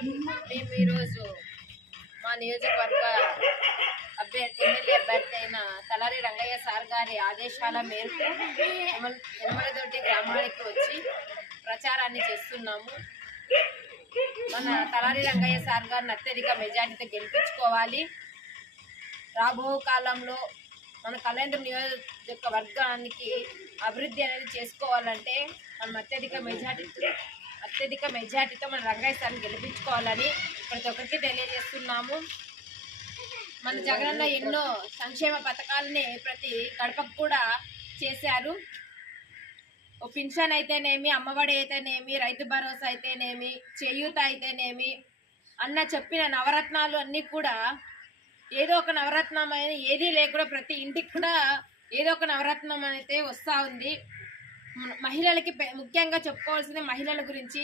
మేము ఈరోజు మా నియోజకవర్గ ఎమ్మెల్యే అభ్యర్థి అయిన తలారి రంగయ్య సార్ గారి ఆదేశాల మేరకు యనమలదొడ్డి గ్రామానికి వచ్చి ప్రచారాన్ని చేస్తున్నాము. మన తలారి రంగయ్య సార్ గారిని అత్యధిక మెజార్టీతో గెలిపించుకోవాలి. రాబో కాలంలో మన కళ్యాణ నియోజకవర్గానికి అభివృద్ధి అనేది చేసుకోవాలంటే మనం అత్యధిక మెజార్టీతో మన రంగయ్య సార్ని గెలిపించుకోవాలని ప్రతి ఒక్కరికి తెలియజేస్తున్నాము. మన జగనన్న ఎన్నో సంక్షేమ పథకాలని ప్రతి గడపకు కూడా చేశారు. ఓ పింఛన్ అయితేనేమి, అమ్మఒడి అయితేనేమి, రైతు భరోసా అయితేనేమి, చేయూత అయితేనేమి అన్న చెప్పిన నవరత్నాలు అన్నీ కూడా ఏదో ఒక నవరత్నం అనేది ఏదీ లేకుండా ప్రతి ఇంటికి కూడా ఏదో ఒక నవరత్నం అయితే వస్తూ ఉంది. మహిళలకి ముఖ్యంగా చెప్పుకోవాల్సిన మహిళల గురించి